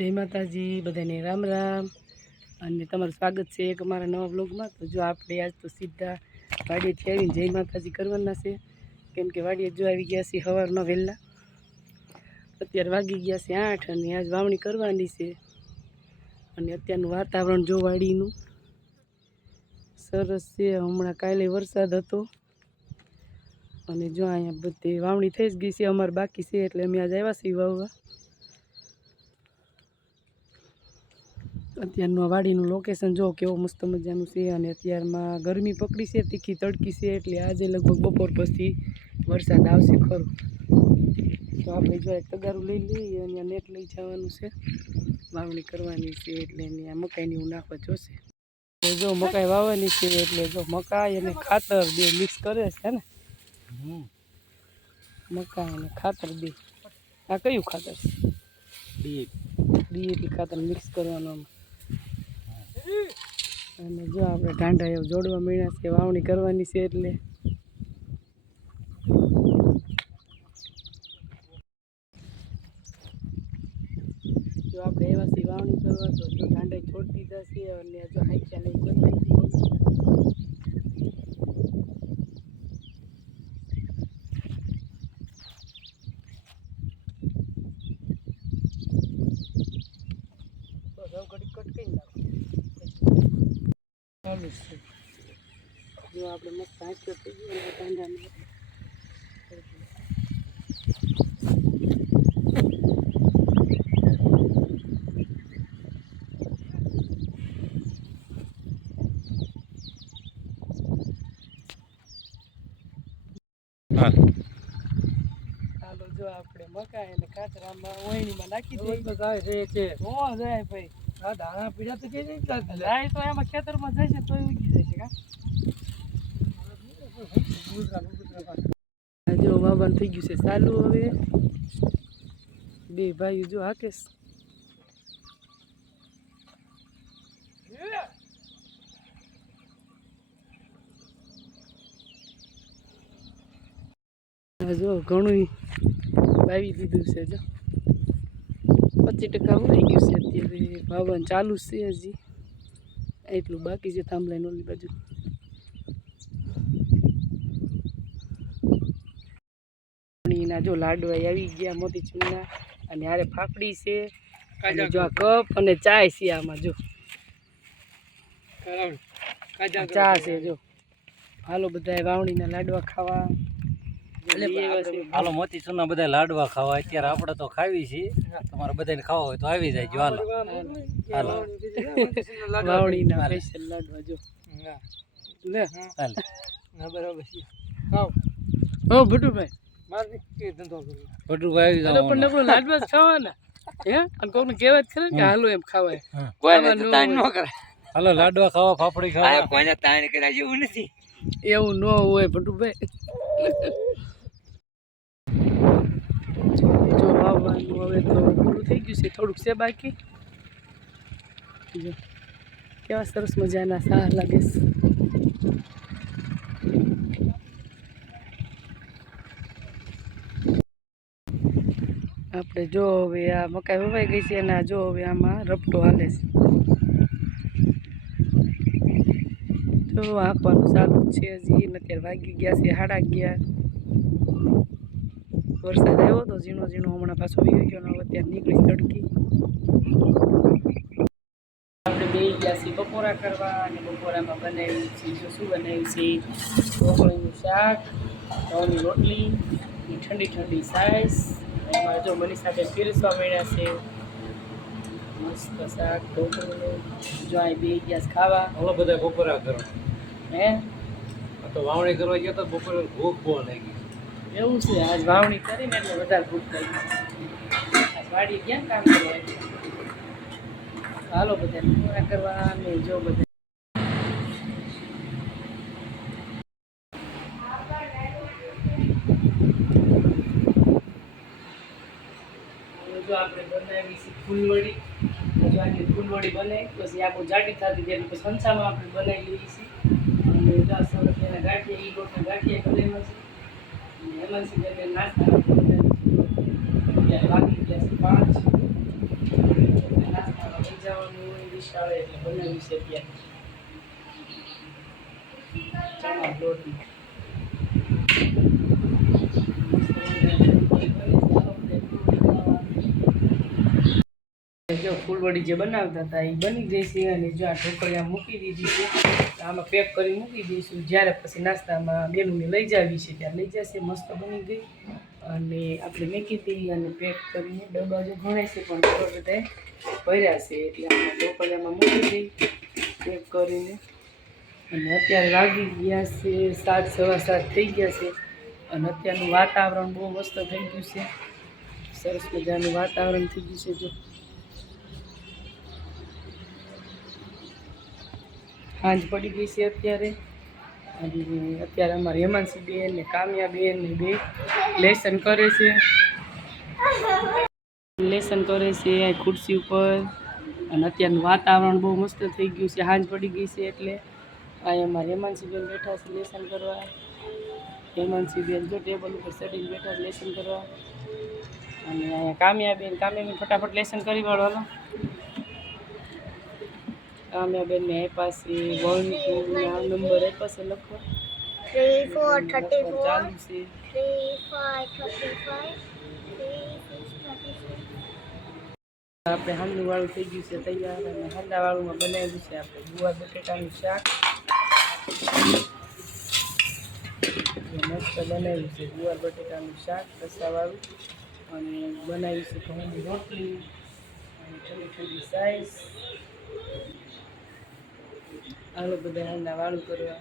જય માતાજી, બધાને રામ રામ અને તમારું સ્વાગત છે એક અમારા નવા બ્લોગમાં। તો જો આપણે આજ તો સીધા વાડીએથી આવીને જય માતાજી કરવાના છે, કેમ કે વાડીએ જો આવી ગયા છે સવારમાં વહેલા। અત્યારે વાગી ગયા છે 8 અને આજ વાવણી કરવાની છે। અને અત્યારનું વાતાવરણ જો વાડીનું સરસ છે। હમણાં કાલે વરસાદ હતો અને જો અહીંયા બધી વાવણી થઈ જ ગઈ છે, અમારે બાકી છે એટલે અમે આજ આવ્યા છીએ વાવવા। અત્યારનું વાડીનું લોકેશન જો કેવો મસ્ત મજાનું છે અને અત્યારમાં ગરમી પકડી છે, તીખી તડકી છે, એટલે આજે લગભગ બપોર પછી વરસાદ આવશે ખરો। તો આપણે જો એક તગારું લઈ લઈએ અને નેટ લઈ જવાનું છે, વાવણી કરવાની છે એટલે અહીંયા મકાઈની એવું નાખવા જોશે। તો જો મકાઈ વાવવાની છે એટલે જો મકાઈ અને ખાતર બે મિક્સ કરે છે ને, મકાઈ અને ખાતર બે। આ કયું ખાતર છે? ડીએપી ખાતર મિક્સ કરવાનું। અને જો આપણે ઢાંઢા એવું જોડવા મળ્યા છે, વાવણી કરવાની છે એટલે જો આપણે એવા છે વાવણી કરવા તો જો ઢાંઢા છોડ દીધા છે અને જો હાઈક્યા નહીં બદલાઈ ઘડી કટ કરી નાખો ચાલુ છે। જો આપણે મસ્ત હાંક્યો થઈ ગયો ઢાંઢાને ચાલો જો આપણે મકાઈ અને ખાતર આમાં ઓયણીમાં નાખી દઈએ તો જાય છે હો જાય ભાઈ। આ દાણા પીડા તો કે નહીં જાય તો એમાં ખેતરમાં જશે તો ઉગી જશે કા। જો વાવવાનું થઈ ગયું છે ચાલુ। હવે બે ભાઈ જો હાકેશ જો ઘણું વાવી દીધું છે, જો 25% વહી ગયું છે। અત્યારે વાવવાનું ચાલુ છે, હજી એટલું બાકી છે થાંભલાઈને ઓલી બાજુ। ના જો લાડવા આવી ગયા મોતીચૂરના અને હારે ફાફડી છે અને જો આ કપ અને ચાય છે આમાં જો ચા છે। જો હાલો બધા વાવણીના લાડવા ખાવા, હાલો મોતીચૂરના બધા લાડવા ખાવા। અત્યારે આપણે તો ખાવી છીએ, તમારે બધાને ખાવા હોય તો આવી જાય। જો હાલો હાલો વાવણીના સ્પેશિયલ લાડવા જો લે હાલ બરાબર છે। ખાવ હો ભટુભાઈ ભટુભાઈ આવી જાવ પણ નકરો લાડવા જ ખાવાના હે અને કોઈને કહેવાય ખરે કે હાલો એમ ખવાય, કોઈને તાણ ન કરે। હાલો લાડવા ખાવા, ફાફડી ખાવા, કોઈને તાણ કર્યા જેવું નથી, એવું ન હોય ભટુભાઈ। જો વાવવાનું હવે તો પૂરું થઈ ગયું છે, થોડુંક છે બાકી। જો કેવા સરસ મજાના સાહ લાગે છે। આપણે જો હવે આ મકાઈ વવાઈ ગઈ છે અને જો હવે આમાં રપટો હાલે છે, જો આંકવાનું ચાલુ છે હજી। અત્યારે વાગી ગયા છે 11:30। વરસાદ આવ્યો તો ઝીણો ઝીણો, હમણાં પાછો આવી ગયો ને અત્યારે નીકળી તડકી। આપણે બે ગયા છીએ બપોરા કરવા અને બપોરામાં બનાવ્યું છે જો શું બનાવ્યું છે, ઢોકળીનું શાક, ઘઉંની રોટલી, ઠંડી ઠંડી છાશ। એમાં જો મની સાથે પીરસવા મળ્યા છે મસ્ત શાક ઢોકળીનું। જો અહીં બે ગયા ખાવા। હાલો બધા બપોરા કરો હે તો વાવણી કરવા ગયા તો બપોરે ભૂખ બહુ લાગી। એવું છે, આજ વાવણી કરીને એટલે વધારે ભૂખ લાગી। આજ વાડી ક્યાં કામ કરવા હાલો બધા પૂરા કરવા અને જો બધા જો આપણે બનાવી છે ફૂલવડી। જો આની ફૂલવડી બનાવી પછી આખું જાડી થતી જાય પછી સંસામાં આપણે બનાવી લઈએ છીએ અને જો સરસ એના ગાંઠિયા એ લોટના ગાંઠિયા કરેલા છે અને એમાં છે એટલે નાસ્તા ત્યારે વાગી ગયા છે 5। ચાલે એટલે બનાવી છે ત્યાં ચણા લોટની જો ફૂલવડી જે બનાવતા હતા એ બની ગઈ છે અને જો આ ઢોકળિયા મૂકી દીધી છે આમાં પેક કરી મૂકી દઈશું જ્યારે પછી નાસ્તામાં બેનુંને લઈ જાવી છે ત્યારે લઈ જશે મસ્ત બની ગઈ અને આપણે મૂકી દઈએ અને પેક કરીને ડબ્બા જો ઘણાય છે પણ ડબ્બા બધા ભર્યા છે એટલે આમાં ઢોકળિયામાં મૂકી દઈ પેક કરીને અને અત્યારે વાગી ગયા છે 7 સવા 7 થઈ ગયા છે અને અત્યારનું વાતાવરણ બહુ મસ્ત થઈ ગયું છે સરસ મજાનું વાતાવરણ થઈ ગયું છે જો સાંજ પડી ગઈ છે અત્યારે અને અત્યારે અમારે હેમાંશી બેન ને કામ્યા બેન ને બે લેસન કરે છે આ ખુરશી ઉપર અને અત્યારનું વાતાવરણ બહુ મસ્ત થઈ ગયું છે સાંજ પડી ગઈ છે એટલે અહીંયા અમારે હેમાંશી બેન બેઠા છે લેસન કરવા હેમાંશી બેન જો ટેબલ ઉપર ચડીને બેઠા છે લેસન કરવા અને અહીંયા કામ્યા બેન ફટાફટ લેસન કરી વાળો હાલો કામ્યા બેન ને આપ્યા છે 1 2 ના નંબર આપ્યા છે લખવા 3 4 34 ચાલુ છે 3 5 35 36 આપણે હાંડનું વાળું થઈ ગયું છે તૈયાર અને હાંડા વાળુંમાં બનાવ્યું છે આપણે ગુવાર બટેટાનું શાક મસ્ત બનાવ્યું છે ગુવાર બટેટાનું શાક રસાવાળું અને બનાવ્યું છે ઘઉંની રોટલી અને ઠંડી ઠંડી સાઈઝ હાલો બધા હાંડા વાળું કરવા